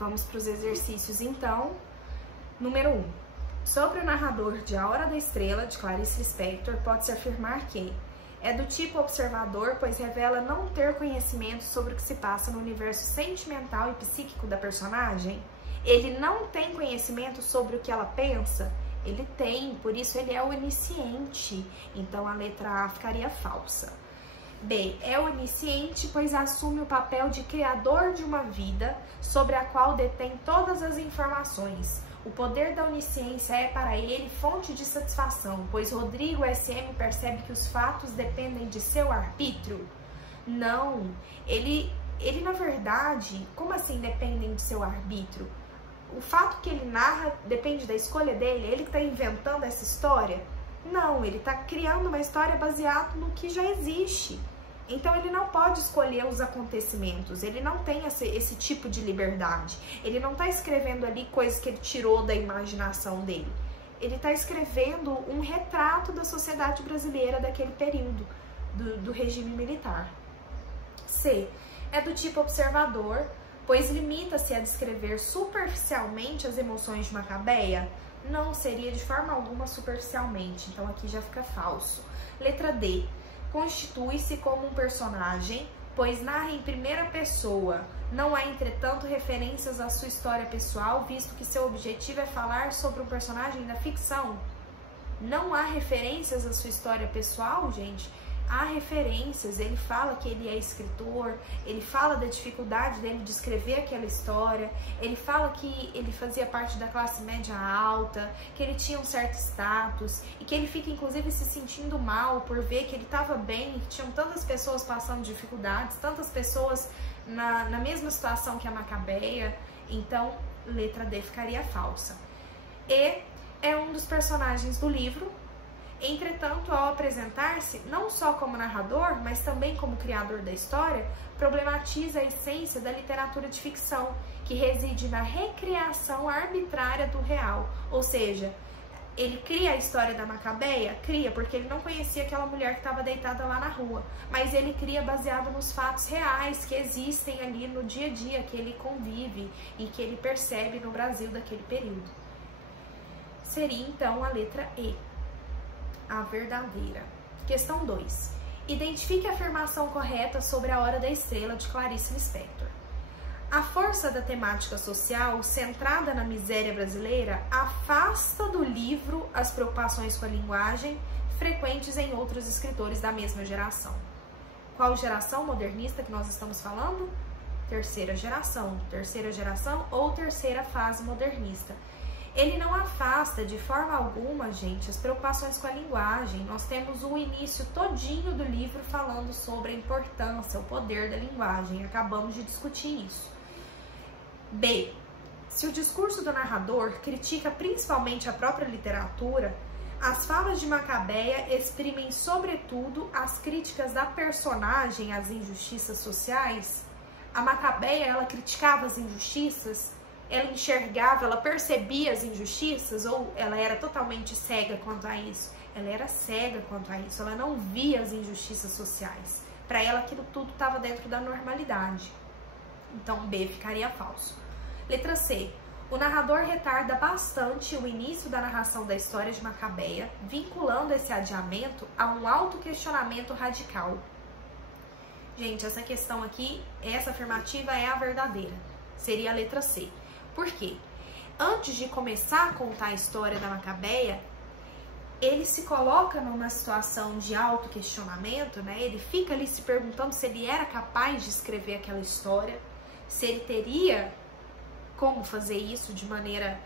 Vamos para os exercícios então. Número 1. Sobre o narrador de A Hora da Estrela, de Clarice Lispector, pode-se afirmar que é do tipo observador, pois revela não ter conhecimento sobre o que se passa no universo sentimental e psíquico da personagem. Ele não tem conhecimento sobre o que ela pensa? Ele tem, por isso ele é onisciente. Então a letra A ficaria falsa. B. É onisciente, pois assume o papel de criador de uma vida sobre a qual detém todas as informações. O poder da onisciência é para ele fonte de satisfação, pois Rodrigo SM percebe que os fatos dependem de seu arbítrio? Não, ele na verdade, como assim dependem de seu arbítrio? O fato que ele narra depende da escolha dele? Ele que está inventando essa história? Não, ele está criando uma história baseada no que já existe. Então ele não pode escolher os acontecimentos, ele não tem esse tipo de liberdade. Ele não está escrevendo ali coisas que ele tirou da imaginação dele. Ele está escrevendo um retrato da sociedade brasileira daquele período, do regime militar. C. É do tipo observador, pois limita-se a descrever superficialmente as emoções de Macabeia? Não, seria de forma alguma superficialmente, então aqui já fica falso. Letra D. Constitui-se como um personagem, pois narra em primeira pessoa. Não há, entretanto, referências à sua história pessoal, visto que seu objetivo é falar sobre um personagem da ficção. Não há referências à sua história pessoal, gente? Há referências, ele fala que ele é escritor, ele fala da dificuldade dele de escrever aquela história, ele fala que ele fazia parte da classe média alta, que ele tinha um certo status e que ele fica inclusive se sentindo mal por ver que ele estava bem, que tinham tantas pessoas passando dificuldades, tantas pessoas na mesma situação que a Macabeia. Então, letra D ficaria falsa. E é um dos personagens do livro. Entretanto, ao apresentar-se não só como narrador, mas também como criador da história, problematiza a essência da literatura de ficção, que reside na recriação arbitrária do real. Ou seja, ele cria a história da Macabeia? Cria, porque ele não conhecia aquela mulher que estava deitada lá na rua, mas ele cria baseado nos fatos reais que existem ali no dia a dia, que ele convive e que ele percebe no Brasil daquele período. Seria então a letra E, a verdadeira. Questão 2. Identifique a afirmação correta sobre A Hora da Estrela, de Clarice Lispector. A força da temática social, centrada na miséria brasileira, afasta do livro as preocupações com a linguagem frequentes em outros escritores da mesma geração. Qual geração modernista que nós estamos falando? Terceira geração ou terceira fase modernista. Ele não afasta de forma alguma, gente, as preocupações com a linguagem. Nós temos o início todinho do livro falando sobre a importância, o poder da linguagem. Acabamos de discutir isso. B. Se o discurso do narrador critica principalmente a própria literatura, as falas de Macabeia exprimem, sobretudo, as críticas da personagem às injustiças sociais. A Macabeia, ela criticava as injustiças? Ela enxergava, ela percebia as injustiças ou ela era totalmente cega quanto a isso? Ela era cega quanto a isso, ela não via as injustiças sociais. Para ela aquilo tudo estava dentro da normalidade. Então B ficaria falso. Letra C. O narrador retarda bastante o início da narração da história de Macabeia, vinculando esse adiamento a um autoquestionamento radical. Gente, essa questão aqui, essa afirmativa é a verdadeira. Seria a letra C. Por quê? Antes de começar a contar a história da Macabeia, ele se coloca numa situação de autoquestionamento, né? Ele fica ali se perguntando se ele era capaz de escrever aquela história, se ele teria como fazer isso de maneira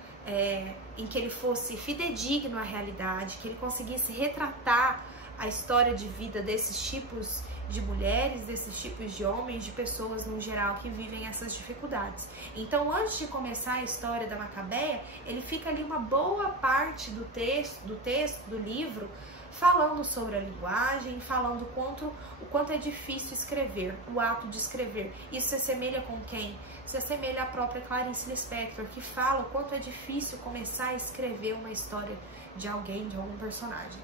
em que ele fosse fidedigno à realidade, que ele conseguisse retratar a história de vida desses tipos de mulheres, desses tipos de homens, de pessoas no geral que vivem essas dificuldades. Então, antes de começar a história da Macabeia, ele fica ali uma boa parte do texto do livro falando sobre a linguagem, falando o quanto é difícil escrever, o ato de escrever. Isso se assemelha com quem? Se assemelha à própria Clarice Lispector, que fala o quanto é difícil começar a escrever uma história de alguém, de algum personagem.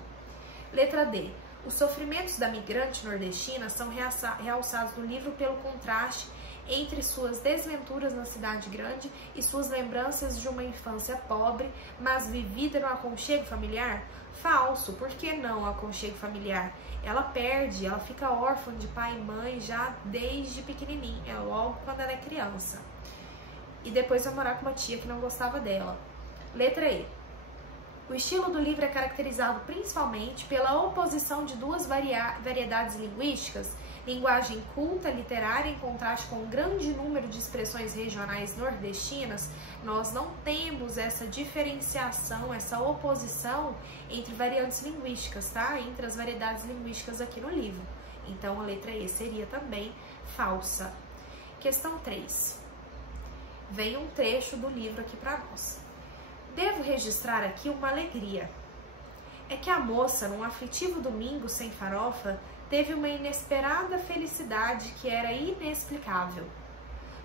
Letra D. Os sofrimentos da migrante nordestina são realçados no livro pelo contraste entre suas desventuras na cidade grande e suas lembranças de uma infância pobre, mas vivida no aconchego familiar? Falso. Por que não aconchego familiar? Ela perde, ela fica órfã de pai e mãe já desde pequenininha, logo quando ela é criança. E depois vai morar com uma tia que não gostava dela. Letra E. O estilo do livro é caracterizado principalmente pela oposição de duas variedades linguísticas, linguagem culta, literária, em contraste com um grande número de expressões regionais nordestinas. Nós não temos essa diferenciação, essa oposição entre variantes linguísticas, tá? Entre as variedades linguísticas aqui no livro. Então, a letra E seria também falsa. Questão 3. Vem um trecho do livro aqui para nós. Devo registrar aqui uma alegria. É que a moça, num aflitivo domingo sem farofa, teve uma inesperada felicidade que era inexplicável.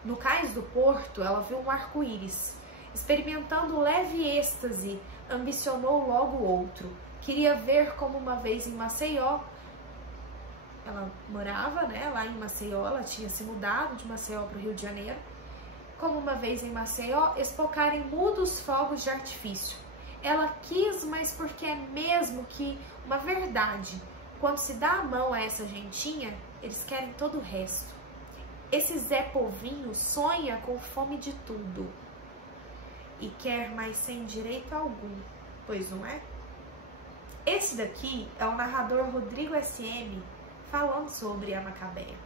No cais do porto, ela viu um arco-íris. Experimentando leve êxtase, ambicionou logo outro. Queria ver como uma vez em Maceió, ela morava, né, lá em Maceió, ela tinha se mudado de Maceió para o Rio de Janeiro, como uma vez em Maceió, espocarem mudos fogos de artifício. Ela quis, mas porque é mesmo que uma verdade. Quando se dá a mão a essa gentinha, eles querem todo o resto. Esse Zé Povinho sonha com fome de tudo e quer mais sem direito algum, pois não é? Esse daqui é o narrador Rodrigo SM falando sobre a Macabeia.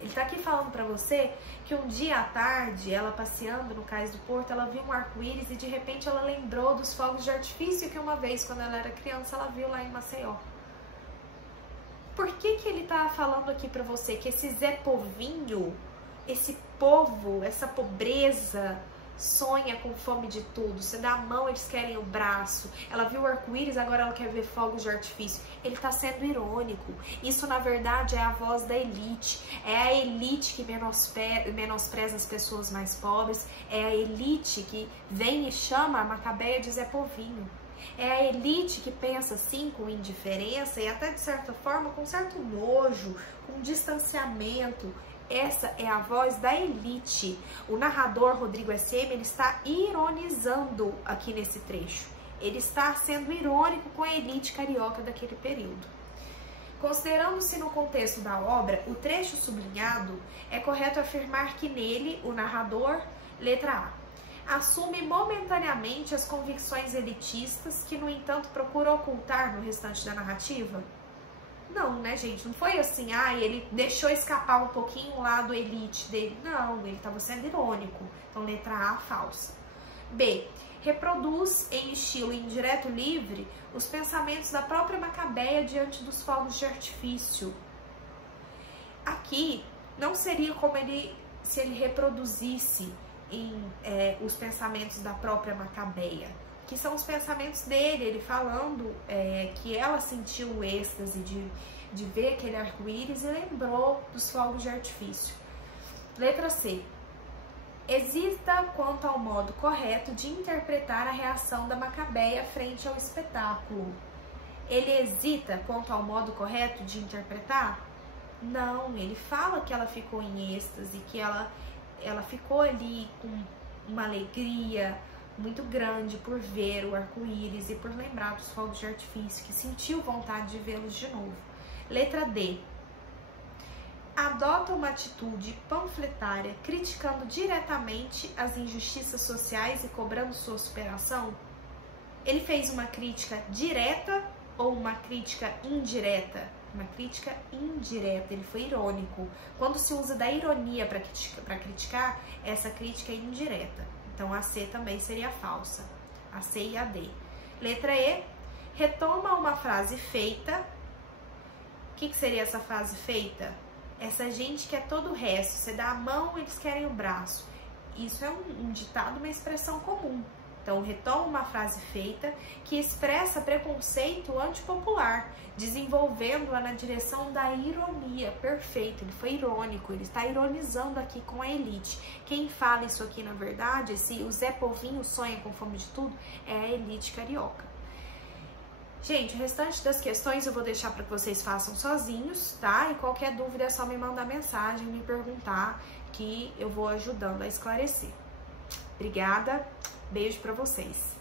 Ele tá aqui falando pra você que um dia à tarde, ela passeando no cais do porto, ela viu um arco-íris e de repente ela lembrou dos fogos de artifício que uma vez, quando ela era criança, ela viu lá em Maceió. Por que ele tá falando aqui pra você que esse Zé Povinho, esse povo, essa pobreza, sonha com fome de tudo? Você dá a mão, eles querem o braço. Ela viu o arco-íris, agora ela quer ver fogos de artifício. Ele tá sendo irônico. Isso, na verdade, é a voz da elite. É a elite que menospreza as pessoas mais pobres. É a elite que vem e chama a Macabeia de Zé Povinho. É a elite que pensa assim com indiferença e até, de certa forma, com certo nojo, com distanciamento. Essa é a voz da elite. O narrador Rodrigo SM, ele está ironizando aqui nesse trecho. Ele está sendo irônico com a elite carioca daquele período. Considerando-se no contexto da obra, o trecho sublinhado, é correto afirmar que nele, o narrador, letra A, assume momentaneamente as convicções elitistas que, no entanto, procura ocultar no restante da narrativa? Não, né, gente? Não foi assim, ele deixou escapar um pouquinho o lado elite dele. Não, ele estava sendo irônico. Então, letra A, falsa. B, reproduz em estilo indireto livre os pensamentos da própria Macabeia diante dos fogos de artifício. Aqui, não seria como se ele reproduzisse os pensamentos da própria Macabeia, que são os pensamentos dele, ele falando que ela sentiu o êxtase de ver aquele arco-íris e lembrou dos fogos de artifício. Letra C. Hesita quanto ao modo correto de interpretar a reação da Macabeia frente ao espetáculo. Ele hesita quanto ao modo correto de interpretar? Não, ele fala que ela ficou em êxtase, que ela ficou ali com uma alegria muito grande por ver o arco-íris e por lembrar dos fogos de artifício, que sentiu vontade de vê-los de novo. Letra D. Adota uma atitude panfletária criticando diretamente as injustiças sociais e cobrando sua superação? Ele fez uma crítica direta ou uma crítica indireta? Uma crítica indireta, ele foi irônico. Quando se usa da ironia para criticar, essa crítica é indireta. Então, a C também seria falsa. A C e a D. Letra E. Retoma uma frase feita. O que seria essa frase feita? Essa gente quer todo o resto. Você dá a mão, eles querem o braço. Isso é um ditado, uma expressão comum. Então, retoma uma frase feita que expressa preconceito antipopular, desenvolvendo-a na direção da ironia. Perfeito, ele foi irônico, ele está ironizando aqui com a elite. Quem fala isso aqui, na verdade, o Zé Povinho sonha com fome de tudo, é a elite carioca. Gente, o restante das questões eu vou deixar para que vocês façam sozinhos, tá? E qualquer dúvida é só me mandar mensagem, me perguntar, aqui eu vou ajudando a esclarecer. Obrigada, beijo pra vocês.